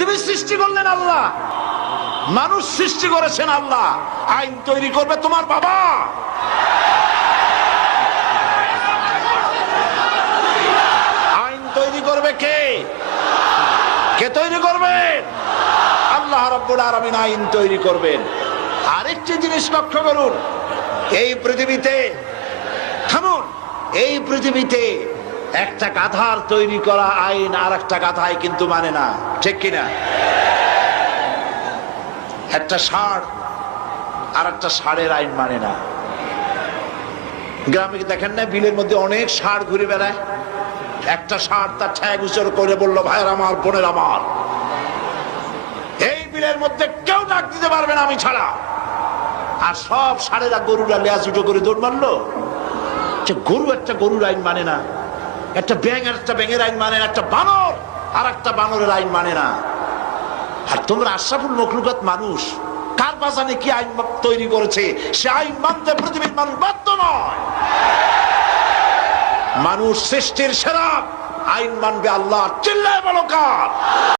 পৃথিবী সৃষ্টি করলেন আল্লাহ, মানুষ সৃষ্টি করেছেন আল্লাহ। আইন তৈরি করবে তোমার বাবা। আইন তৈরি করবে কে? কে তৈরি করবে? আল্লাহ রাব্বুল আলামিন আইন তৈরি করবেন। আরেকটি জিনিস লক্ষ্য করুন, এই পৃথিবীতে, থামুন, এই পৃথিবীতে একটা গাধার তৈরি করা আইন আর একটা গাধায় কিন্তু মানে না, ঠিক কিনা? একটা ষাঁড় আর একটা ষাঁড়ের আইন মানে না। গ্রামে দেখেন না, বিলের মধ্যে অনেক ষাঁড় ঘুরে বেড়ায়। একটা ষাঁড় তার ঠ্যাং উঁচু করে বললো, ভাইয়ের আমার, বোনের আমার, এই বিলের মধ্যে কেউ ডাক দিতে পারবে না আমি ছাড়া। আর সব ষাঁড়েরা, গরুরা লেজ উঁচু করে দৌড় মারলো। গরু একটা গরুর আইন মানে না, একটা ব্যাঙ আর একটা ব্যাঙের আইন মানে না, একটা বানর আর একটা বানরের আইন মানে না। আর তোমরা আশরাফুল মখলুকাত মানুষ, কার বাজানে কি আইন তৈরি করেছে সে আইন মানতে পৃথিবীর মানুষ বাধ্য নয়। মানুষ সৃষ্টির সেরা, আইন মানবে আল্লাহ। চিল্লায় বলো কার?